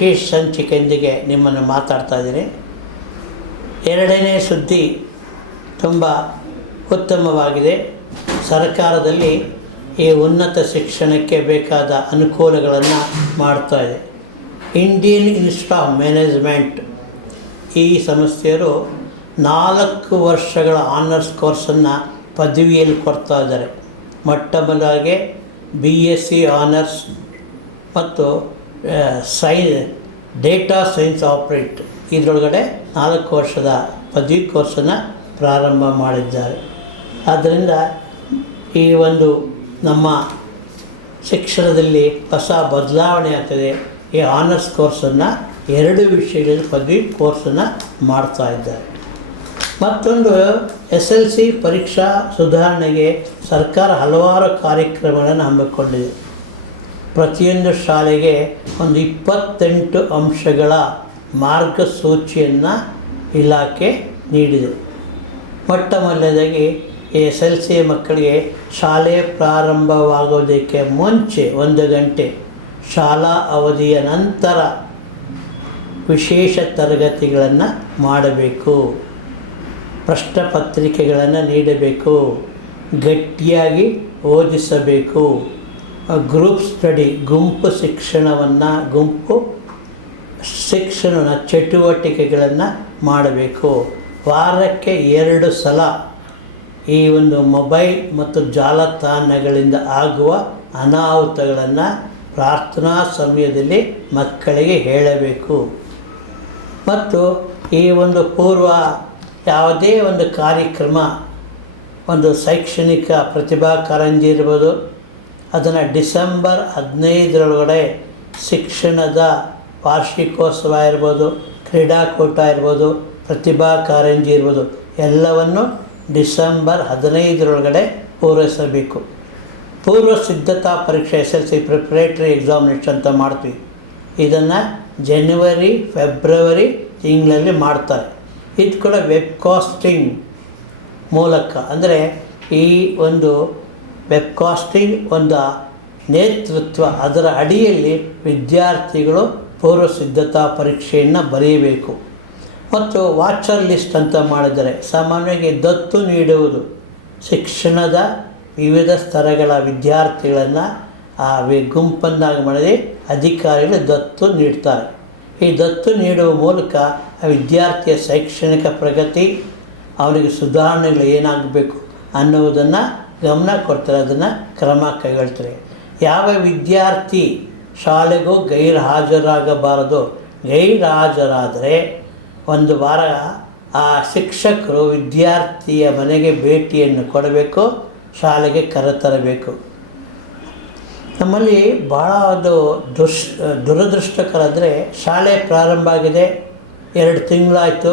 ವಿಶೇಷ ಸಂಚಿಕೆಯೊಂದಿಗೆ ನಿಮ್ಮನ್ನು ಮಾತಾಡ್ತಾ ಇದ್ದೀನಿ. ಎರಡನೇ ಸುದ್ದಿ ತುಂಬ ಉತ್ತಮವಾಗಿದೆ. ಸರ್ಕಾರದಲ್ಲಿ ಈ ಉನ್ನತ ಶಿಕ್ಷಣಕ್ಕೆ ಬೇಕಾದ ಅನುಕೂಲಗಳನ್ನು ಮಾಡ್ತಾ ಇದೆ. ಇಂಡಿಯನ್ ಇನ್ಸ್ಟಿಟ್ಯೂಟ್ ಆಫ್ ಮ್ಯಾನೇಜ್ಮೆಂಟ್ ಈ ಸಂಸ್ಥೆಯರು 4 ವರ್ಷಗಳ ಆನರ್ಸ್ ಕೋರ್ಸನ್ನು ಪದವಿಯಲ್ಲಿ ಕೊಡ್ತಾ ಇದ್ದಾರೆ. ಮೊಟ್ಟಮೊದಲಾಗಿ BSc ಆನರ್ಸ್ ಮತ್ತು ಡೇಟಾ ಸೈನ್ಸ್ ಆಪ್ರೇಟ್ ಇದರೊಳಗಡೆ 4 ವರ್ಷದ ಪದವಿ ಕೋರ್ಸನ್ನು ಪ್ರಾರಂಭ ಮಾಡಿದ್ದಾರೆ. ಆದ್ದರಿಂದ ಈ ಒಂದು ನಮ್ಮ ಶಿಕ್ಷಣದಲ್ಲಿ ಹೊಸ ಬದಲಾವಣೆ ಆಗ್ತದೆ. ಈ ಆನರ್ಸ್ ಕೋರ್ಸನ್ನು 2 ವಿಷಯಗಳಲ್ಲಿ ಪದವಿ ಕೋರ್ಸನ್ನು ಮಾಡ್ತಾ ಇದ್ದಾರೆ. ಮತ್ತೊಂದು SLC ಪರೀಕ್ಷಾ ಸುಧಾರಣೆಗೆ ಸರ್ಕಾರ ಹಲವಾರು ಕಾರ್ಯಕ್ರಮಗಳನ್ನು ಹಮ್ಮಿಕೊಂಡಿದೆ. ಪ್ರತಿಯೊಂದು ಶಾಲೆಗೆ ಒಂದು 28 ಅಂಶಗಳ ಮಾರ್ಗಸೂಚಿಯನ್ನು ಇಲಾಖೆ ನೀಡಿದೆ. ಮೊಟ್ಟಮೊದಲನೇದಾಗಿ SLC ಮಕ್ಕಳಿಗೆ ಶಾಲೆ ಪ್ರಾರಂಭವಾಗೋದಕ್ಕೆ ಮುಂಚೆ 1 ಗಂಟೆ ಶಾಲಾ ಅವಧಿಯ ನಂತರ ವಿಶೇಷ ತರಗತಿಗಳನ್ನು ಮಾಡಬೇಕು. ಪ್ರಶ್ನೆ ಪತ್ರಿಕೆಗಳನ್ನು ನೀಡಬೇಕು. ಗಟ್ಟಿಯಾಗಿ ಓದಿಸಬೇಕು. ಗ್ರೂಪ್ ಸ್ಟಡಿ ಗುಂಪು ಶಿಕ್ಷಣ ಚಟುವಟಿಕೆಗಳನ್ನು ಮಾಡಬೇಕು. ವಾರಕ್ಕೆ 2 ಸಲ ಈ ಒಂದು ಮೊಬೈಲ್ ಮತ್ತು ಜಾಲತಾಣಗಳಿಂದ ಆಗುವ ಅನಾಹುತಗಳನ್ನು ಪ್ರಾರ್ಥನಾ ಸಮಯದಲ್ಲಿ ಮಕ್ಕಳಿಗೆ ಹೇಳಬೇಕು. ಮತ್ತು ಈ ಒಂದು ಯಾವುದೇ ಒಂದು ಕಾರ್ಯಕ್ರಮ, ಒಂದು ಶೈಕ್ಷಣಿಕ ಪ್ರತಿಭಾ ಕಾರಂಜಿ ಇರ್ಬೋದು, ಅದನ್ನು ಡಿಸೆಂಬರ್ 15ರೊಳಗಡೆ ಶಿಕ್ಷಣದ ವಾರ್ಷಿಕೋತ್ಸವ ಇರ್ಬೋದು, ಕ್ರೀಡಾಕೂಟ ಇರ್ಬೋದು, ಪ್ರತಿಭಾ ಕಾರಂಜಿ ಇರ್ಬೋದು, ಎಲ್ಲವನ್ನು ಡಿಸೆಂಬರ್ 15ರೊಳಗಡೆ ಪೂರೈಸಬೇಕು. ಪೂರ್ವ ಸಿದ್ಧತಾ ಪರೀಕ್ಷೆ SLC ಪ್ರಿಪ್ರೇಟರಿ ಎಕ್ಸಾಮಿನೇಷನ್ ಅಂತ ಮಾಡ್ತೀವಿ. ಇದನ್ನು ಜನವರಿ ಫೆಬ್ರವರಿ ತಿಂಗಳಲ್ಲಿ ಮಾಡ್ತಾರೆ. ಇದು ಕೂಡ ವೆಬ್ಕಾಸ್ಟಿಂಗ್ ಮೂಲಕ, ಅಂದರೆ ಈ ಒಂದು ವೆಬ್ಕಾಸ್ಟಿಂಗ್ ಒಂದು ನೇತೃತ್ವ, ಅದರ ಅಡಿಯಲ್ಲಿ ವಿದ್ಯಾರ್ಥಿಗಳು ಪೂರ್ವ ಸಿದ್ಧತಾ ಪರೀಕ್ಷೆಯನ್ನು ಬರೆಯಬೇಕು. ಮತ್ತು ವಾಚರ್ ಲಿಸ್ಟ್ ಅಂತ ಮಾಡಿದರೆ, ಸಾಮಾನ್ಯವಾಗಿ ದತ್ತು ನೀಡುವುದು, ಶಿಕ್ಷಣದ ವಿವಿಧ ಸ್ತರಗಳ ವಿದ್ಯಾರ್ಥಿಗಳನ್ನು ಗುಂಪನ್ನಾಗಿ ಮಾಡಿ ಅಧಿಕಾರಿಗಳು ದತ್ತು ನೀಡ್ತಾರೆ. ಈ ದತ್ತು ನೀಡುವ ಮೂಲಕ ಆ ವಿದ್ಯಾರ್ಥಿಯ ಶೈಕ್ಷಣಿಕ ಪ್ರಗತಿ, ಅವರಿಗೆ ಸುಧಾರಣೆಗಳು ಏನಾಗಬೇಕು ಅನ್ನುವುದನ್ನು ಗಮನ ಕೊಡ್ತಾರೆ, ಅದನ್ನು ಕ್ರಮ ಕೈಗೊಳ್ತಾರೆ. ಯಾವ ವಿದ್ಯಾರ್ಥಿ ಶಾಲೆಗೂ ಹಾಜರಾಗಬಾರದು. ಹಾಜರಾದರೆ 1 ವಾರ ಆ ಶಿಕ್ಷಕರು ವಿದ್ಯಾರ್ಥಿಯ ಮನೆಗೆ ಭೇಟಿಯನ್ನು ಕೊಡಬೇಕು, ಶಾಲೆಗೆ ಕರೆತರಬೇಕು. ನಮ್ಮಲ್ಲಿ ಭಾಳ ಒಂದು ದುರದೃಷ್ಟಕರ ಅಂದರೆ, ಶಾಲೆ ಪ್ರಾರಂಭ ಆಗಿದೆ, 2 ತಿಂಗಳಾಯಿತು,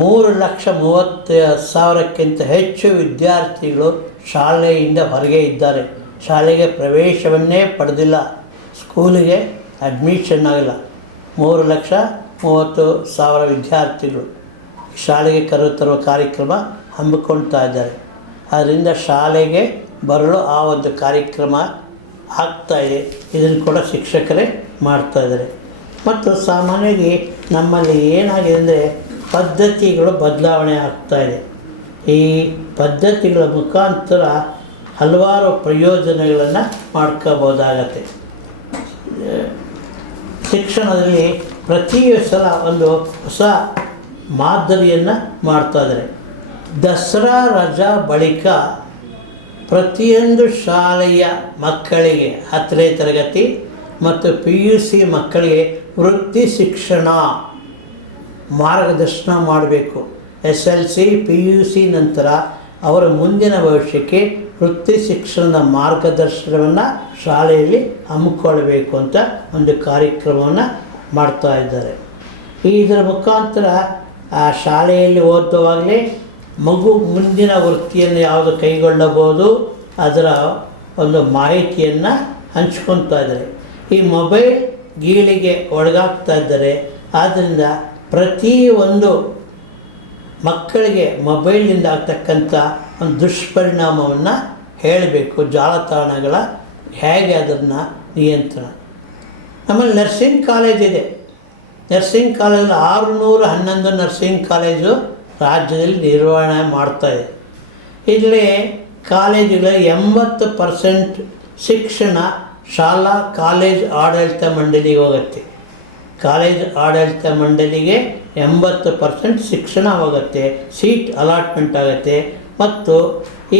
3,30,000ಕ್ಕಿಂತ ಹೆಚ್ಚು ವಿದ್ಯಾರ್ಥಿಗಳು ಶಾಲೆಯಿಂದ ಹೊರಗೆ ಇದ್ದಾರೆ. ಶಾಲೆಗೆ ಪ್ರವೇಶವನ್ನೇ ಪಡೆದಿಲ್ಲ, ಸ್ಕೂಲಿಗೆ ಅಡ್ಮಿಷನ್ ಆಗಿಲ್ಲ. 3,30,000 ವಿದ್ಯಾರ್ಥಿಗಳು ಶಾಲೆಗೆ ಕರೆತರುವ ಕಾರ್ಯಕ್ರಮ ಹಮ್ಮಿಕೊಳ್ತಾ ಇದ್ದಾರೆ. ಆದ್ದರಿಂದ ಶಾಲೆಗೆ ಬರಲು ಆ ಒಂದು ಕಾರ್ಯಕ್ರಮ ಆಗ್ತಾಯಿದೆ. ಇದನ್ನು ಕೂಡ ಶಿಕ್ಷಕರೇ ಮಾಡ್ತಾಯಿದ್ದಾರೆ. ಮತ್ತು ಸಾಮಾನ್ಯವಾಗಿ ನಮ್ಮಲ್ಲಿ ಏನಾಗಿದೆ ಅಂದರೆ, ಪದ್ಧತಿಗಳು ಬದಲಾವಣೆ ಆಗ್ತಾಯಿದೆ. ಈ ಪದ್ಧತಿಗಳ ಮುಖಾಂತರ ಹಲವಾರು ಪ್ರಯೋಜನಗಳನ್ನು ಮಾಡ್ಕೋಬೋದಾಗತ್ತೆ. ಶಿಕ್ಷಣದಲ್ಲಿ ಪ್ರತಿ ಸಲ ಒಂದು ಹೊಸ ಮಾದರಿಯನ್ನು ಮಾಡ್ತಾಯಿದ್ದಾರೆ. ದಸರಾ ರಜಾ ಬಳಿಕ ಪ್ರತಿಯೊಂದು ಶಾಲೆಯ ಮಕ್ಕಳಿಗೆ 10ನೇ ತರಗತಿ ಮತ್ತು PUC ಮಕ್ಕಳಿಗೆ ವೃತ್ತಿ ಶಿಕ್ಷಣ ಮಾರ್ಗದರ್ಶನ ಮಾಡಬೇಕು. SLC PUC ನಂತರ ಅವರ ಮುಂದಿನ ಭವಿಷ್ಯಕ್ಕೆ ವೃತ್ತಿ ಶಿಕ್ಷಣದ ಮಾರ್ಗದರ್ಶನವನ್ನು ಶಾಲೆಯಲ್ಲಿ ಹಮ್ಮಿಕೊಳ್ಳಬೇಕು ಅಂತ ಒಂದು ಕಾರ್ಯಕ್ರಮವನ್ನು ಮಾಡ್ತಾ ಇದ್ದಾರೆ. ಇದರ ಮುಖಾಂತರ ಆ ಶಾಲೆಯಲ್ಲಿ ಓದುವಾಗಲೇ ಮಗು ಮುಂದಿನ ವೃತ್ತಿಯನ್ನು ಯಾವುದು ಕೈಗೊಳ್ಳಬಹುದು ಅದರ ಒಂದು ಮಾಹಿತಿಯನ್ನು ಹಂಚ್ಕೊತಾ ಇದ್ದಾರೆ. ಈ ಮೊಬೈಲ್ ಗೀಳಿಗೆ ಒಳಗಾಗ್ತಾ ಇದ್ದಾರೆ. ಆದ್ದರಿಂದ ಪ್ರತಿಯೊಂದು ಮಕ್ಕಳಿಗೆ ಮೊಬೈಲಿಂದ ಆಗ್ತಕ್ಕಂಥ ಒಂದು ದುಷ್ಪರಿಣಾಮವನ್ನು ಹೇಳಬೇಕು. ಜಾಲತಾಣಗಳ ಹೇಗೆ ಅದನ್ನು ನಿಯಂತ್ರಣ. ನಮ್ಮಲ್ಲಿ ನರ್ಸಿಂಗ್ ಕಾಲೇಜ್ ಇದೆ, ನರ್ಸಿಂಗ್ ಕಾಲೇಜಲ್ಲಿ 611 ನರ್ಸಿಂಗ್ ಕಾಲೇಜು ರಾಜ್ಯದಲ್ಲಿ ನಿರ್ವಹಣೆ ಮಾಡ್ತಾಯಿದೆ. ಇಲ್ಲಿ ಕಾಲೇಜುಗಳ 80% ಶಿಕ್ಷಣ ಶಾಲಾ ಕಾಲೇಜ್ ಆಡಳಿತ ಮಂಡಳಿಗೆ ಹೋಗುತ್ತೆ. ಕಾಲೇಜ್ ಆಡಳಿತ ಮಂಡಳಿಗೆ 80% ಶಿಕ್ಷಣ ಹೋಗುತ್ತೆ, ಸೀಟ್ ಅಲಾಟ್ಮೆಂಟ್ ಆಗುತ್ತೆ. ಮತ್ತು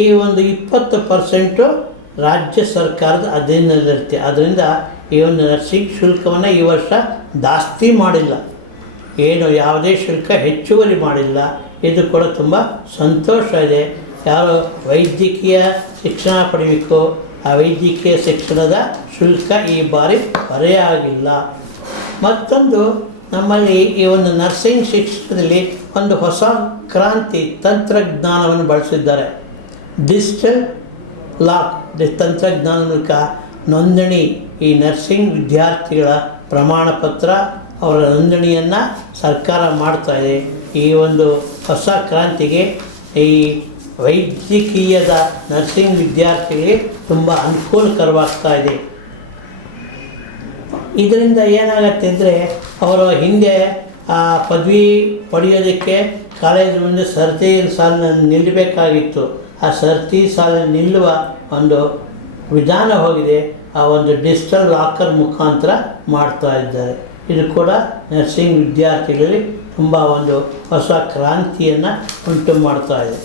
ಈ ಒಂದು 20% ರಾಜ್ಯ ಸರ್ಕಾರದ ಅಧೀನದಲ್ಲಿರುತ್ತೆ. ಅದರಿಂದ ಈ ಒಂದು ನರ್ಸಿಂಗ್ ಶುಲ್ಕವನ್ನು ಈ ವರ್ಷ ಜಾಸ್ತಿ ಮಾಡಿಲ್ಲ, ಏನು ಯಾವುದೇ ಶುಲ್ಕ ಹೆಚ್ಚುವರಿ ಮಾಡಿಲ್ಲ. ಇದು ಕೂಡ ತುಂಬ ಸಂತೋಷ ಇದೆ. ಯಾರು ವೈದ್ಯಕೀಯ ಶಿಕ್ಷಣ ಪಡೆಯಬೇಕು ಆ ವೈದ್ಯಕೀಯ ಶಿಕ್ಷಣದ ಶುಲ್ಕ ಈ ಬಾರಿ ಹೊರೆಯಾಗಿಲ್ಲ. ಮತ್ತೊಂದು ನಮ್ಮಲ್ಲಿ ಈ ಒಂದು ನರ್ಸಿಂಗ್ ಶಿಕ್ಷಣದಲ್ಲಿ ಒಂದು ಹೊಸ ಕ್ರಾಂತಿ ತಂತ್ರಜ್ಞಾನವನ್ನು ಬಳಸಿದ್ದಾರೆ. ಡಿಜಿಟಲ್ ಲಾಕ್ ತಂತ್ರಜ್ಞಾನದ ಮೂಲಕ ನೋಂದಣಿ, ಈ ನರ್ಸಿಂಗ್ ವಿದ್ಯಾರ್ಥಿಗಳ ಪ್ರಮಾಣ ಪತ್ರ ಅವರ ನೋಂದಣಿಯನ್ನು ಸರ್ಕಾರ ಮಾಡ್ತಾಯಿದೆ. ಈ ಒಂದು ಹೊಸ ಕ್ರಾಂತಿಗೆ ಈ ವೈದ್ಯಕೀಯದ ನರ್ಸಿಂಗ್ ವಿದ್ಯಾರ್ಥಿಗಳಿಗೆ ತುಂಬ ಅನುಕೂಲಕರವಾಗ್ತಾ ಇದೆ. ಇದರಿಂದ ಏನಾಗತ್ತೆ ಅಂದರೆ ಅವರು ಹಿಂದೆ ಪದವಿ ಪಡೆಯೋದಕ್ಕೆ ಕಾಲೇಜು ಮುಂದೆ ಸರತಿ ಸಾಲಿನಲ್ಲಿ ನಿಲ್ಲಬೇಕಾಗಿತ್ತು. ಆ ಸರತಿ ಸಾಲಿನಲ್ಲಿ ನಿಲ್ಲುವ ಒಂದು ವಿಧಾನ ಹೋಗಿದೆ. ಆ ಒಂದು ಡಿಜಿಟಲ್ ಲಾಕರ್ ಮುಖಾಂತರ ಮಾಡ್ತಾ ಇದ್ದಾರೆ. ಇದು ಕೂಡ ನರ್ಸಿಂಗ್ ವಿದ್ಯಾರ್ಥಿಗಳಲ್ಲಿ ತುಂಬ ಒಂದು ಹೊಸ ಕ್ರಾಂತಿಯನ್ನು ಉಂಟು ಮಾಡ್ತಾ ಇದೆ.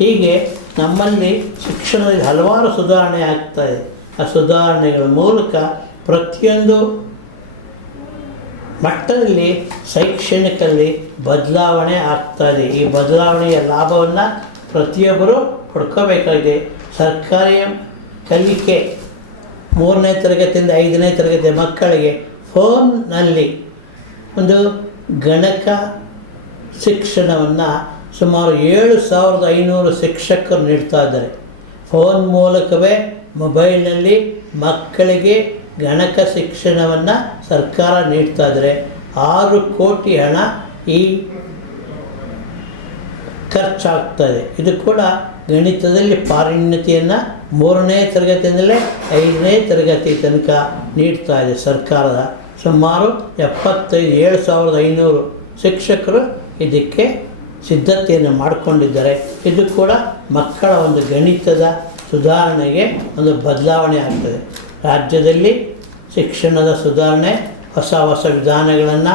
ಹೀಗೆ ನಮ್ಮಲ್ಲಿ ಶಿಕ್ಷಣದಲ್ಲಿ ಹಲವಾರು ಸುಧಾರಣೆ ಆಗ್ತಾಯಿದೆ. ಆ ಸುಧಾರಣೆಗಳ ಮೂಲಕ ಪ್ರತಿಯೊಂದು ಮಟ್ಟದಲ್ಲಿ ಶೈಕ್ಷಣಿಕಲ್ಲಿ ಬದಲಾವಣೆ ಆಗ್ತಾಯಿದೆ. ಈ ಬದಲಾವಣೆಯ ಲಾಭವನ್ನು ಪ್ರತಿಯೊಬ್ಬರು ಪಡ್ಕೋಬೇಕಾಗಿದೆ. ಸರ್ಕಾರಿ ಕಲಿಕೆ 3ನೇ ತರಗತಿಯಿಂದ 5ನೇ ತರಗತಿಯ ಮಕ್ಕಳಿಗೆ ಫೋನ್ನಲ್ಲಿ ಒಂದು ಗಣಕ ಶಿಕ್ಷಣವನ್ನು ಸುಮಾರು 7,500 ಶಿಕ್ಷಕರು ನೀಡ್ತಾ ಇದ್ದಾರೆ. ಫೋನ್ ಮೂಲಕವೇ ಮೊಬೈಲ್ನಲ್ಲಿ ಮಕ್ಕಳಿಗೆ ಗಣಕ ಶಿಕ್ಷಣವನ್ನು ಸರ್ಕಾರ ನೀಡ್ತಾ ಇದ್ದಾರೆ. 6 ಕೋಟಿ ಹಣ ಈ ಖರ್ಚಾಗ್ತದೆ. ಇದು ಕೂಡ ಗಣಿತದಲ್ಲಿ ಪಾರಿಣ್ಯತೆಯನ್ನು 3ನೇ ತರಗತಿಯಿಂದಲೇ 5ನೇ ತರಗತಿ ತನಕ ನೀಡ್ತಾ ಇದೆ ಸರ್ಕಾರದ. ಸುಮಾರು 7,500 ಶಿಕ್ಷಕರು ಇದಕ್ಕೆ ಸಿದ್ಧತೆಯನ್ನು ಮಾಡಿಕೊಂಡಿದ್ದಾರೆ. ಇದು ಕೂಡ ಮಕ್ಕಳ ಒಂದು ಗಣಿತದ ಸುಧಾರಣೆಗೆ ಒಂದು ಬದಲಾವಣೆ ಆಗ್ತದೆ. ರಾಜ್ಯದಲ್ಲಿ ಶಿಕ್ಷಣದ ಸುಧಾರಣೆ, ಹೊಸ ಹೊಸ ವಿಧಾನಗಳನ್ನು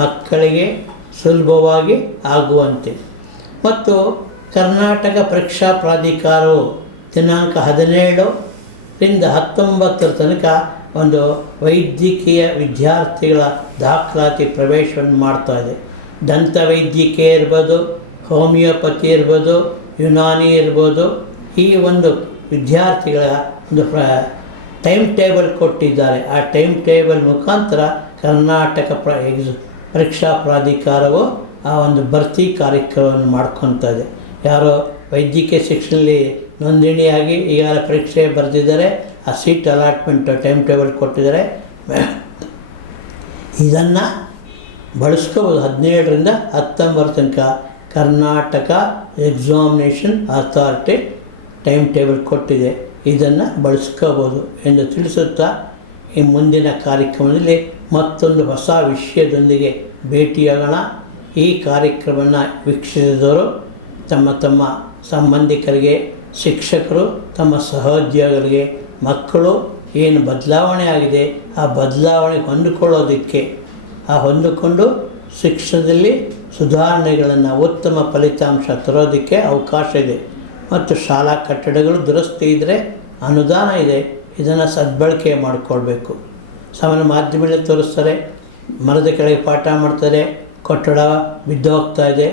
ಮಕ್ಕಳಿಗೆ ಸುಲಭವಾಗಿ ಆಗುವಂತೆ. ಮತ್ತು ಕರ್ನಾಟಕ ಪರೀಕ್ಷಾ ಪ್ರಾಧಿಕಾರವು ದಿನಾಂಕ 17ರಿಂದ 19 ತನಕ ಒಂದು ವೈದ್ಯಕೀಯ ವಿದ್ಯಾರ್ಥಿಗಳ ದಾಖಲಾತಿ ಪ್ರವೇಶವನ್ನು ಮಾಡ್ತಾಯಿದೆ. ದಂತ ವೈದ್ಯಕೀಯ ಇರ್ಬೋದು, ಹೋಮಿಯೋಪತಿ ಇರ್ಬೋದು, ಯುನಾನಿ ಇರ್ಬೋದು, ಈ ಒಂದು ವಿದ್ಯಾರ್ಥಿಗಳ ಒಂದು ಟೈಮ್ ಟೇಬಲ್ ಕೊಟ್ಟಿದ್ದಾರೆ. ಆ ಟೈಮ್ ಟೇಬಲ್ ಮುಖಾಂತರ ಕರ್ನಾಟಕ ಪರೀಕ್ಷಾ ಪ್ರಾಧಿಕಾರವು ಆ ಒಂದು ಭರ್ತಿ ಕಾರ್ಯಕ್ರಮವನ್ನು ಮಾಡ್ಕೊತಾ ಇದೆ. ಯಾರೋ ವೈದ್ಯಕೀಯ ಶಿಕ್ಷಣದಲ್ಲಿ ನೋಂದಣಿಯಾಗಿ ಈಗಾಗಲೇ ಪರೀಕ್ಷೆ ಬರೆದಿದ್ದಾರೆ, ಆ ಸೀಟ್ ಅಲಾಟ್ಮೆಂಟ್ ಟೈಮ್ ಟೇಬಲ್ ಕೊಟ್ಟಿದ್ದಾರೆ. ಇದನ್ನು ಬಳಸ್ಕೋಬೋದು. 17ರಿಂದ 19 ತನಕ Karnataka examination authority time table ಕೊಟ್ಟಿದೆ. ಇದನ್ನು ಬಳಸ್ಕೋಬೋದು ಎಂದು ತಿಳಿಸುತ್ತಾ ಈ ಮುಂದಿನ ಕಾರ್ಯಕ್ರಮದಲ್ಲಿ ಮತ್ತೊಂದು ಹೊಸ ವಿಷಯದೊಂದಿಗೆ ಭೇಟಿಯಾಗೋಣ. ಈ ಕಾರ್ಯಕ್ರಮವನ್ನು ವೀಕ್ಷಿಸಿದವರು ತಮ್ಮ ತಮ್ಮ ಸಂಬಂಧಿಕರಿಗೆ, ಶಿಕ್ಷಕರು, ತಮ್ಮ ಸಹೋದ್ಯೋಗಿಗಳಿಗೆ, ಮಕ್ಕಳು ಏನು ಬದಲಾವಣೆ ಆಗಿದೆ ಆ ಬದಲಾವಣೆಗೆ ಹೊಂದಿಕೊಳ್ಳೋದಕ್ಕೆ, ಹೊಂದಿಕೊಂಡು ಶಿಕ್ಷಣದಲ್ಲಿ ಸುಧಾರಣೆಗಳನ್ನು, ಉತ್ತಮ ಫಲಿತಾಂಶ ತರೋದಕ್ಕೆ ಅವಕಾಶ ಇದೆ. ಮತ್ತು ಶಾಲಾ ಕಟ್ಟಡಗಳು ದುರಸ್ತಿ ಇದ್ದರೆ ಅನುದಾನ ಇದೆ, ಇದನ್ನು ಸದ್ಬಳಕೆ ಮಾಡಿಕೊಳ್ಬೇಕು. ಸಾಮಾನ್ಯ ಮಾಧ್ಯಮಗಳಲ್ಲಿ ತೋರಿಸ್ತಾರೆ, ಮರದ ಕೆಳಗೆ ಪಾಠ ಮಾಡ್ತಾರೆ, ಕಟ್ಟಡ ಬಿದ್ದು ಹೋಗ್ತಾ ಇದೆ,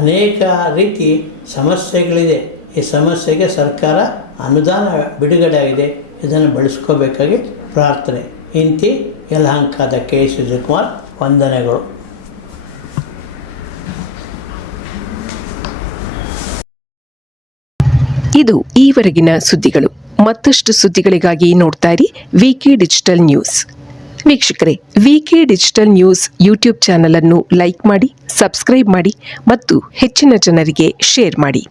ಅನೇಕ ರೀತಿ ಸಮಸ್ಯೆಗಳಿದೆ. ಈ ಸಮಸ್ಯೆಗೆ ಸರ್ಕಾರ ಅನುದಾನ ಬಿಡುಗಡೆ ಆಗಿದೆ, ಇದನ್ನು ಬಳಸ್ಕೋಬೇಕಾಗಿ ಪ್ರಾರ್ಥನೆ. ಇಂತಿ ಯಲಹಂಕದ ಕೆ ಸುಜಯಕುಮಾರ್. ವಂದನೆಗಳು. ಇದು ಈವರೆಗಿನ ಸುದ್ದಿಗಳು. ಮತ್ತಷ್ಟು ಸುದ್ದಿಗಳಿಗಾಗಿ ನೋಡ್ತಾ ಇರಿ ವಿಕೆ ಡಿಜಿಟಲ್ ನ್ಯೂಸ್. ವೀಕ್ಷಕರೇ, ವಿಕೆ ಡಿಜಿಟಲ್ ನ್ಯೂಸ್ ಯೂಟ್ಯೂಬ್ ಚಾನಲ್ ಅನ್ನು ಲೈಕ್ ಮಾಡಿ, ಸಬ್ಸ್ಕ್ರೈಬ್ ಮಾಡಿ ಮತ್ತು ಹೆಚ್ಚಿನ ಜನರಿಗೆ ಶೇರ್ ಮಾಡಿ.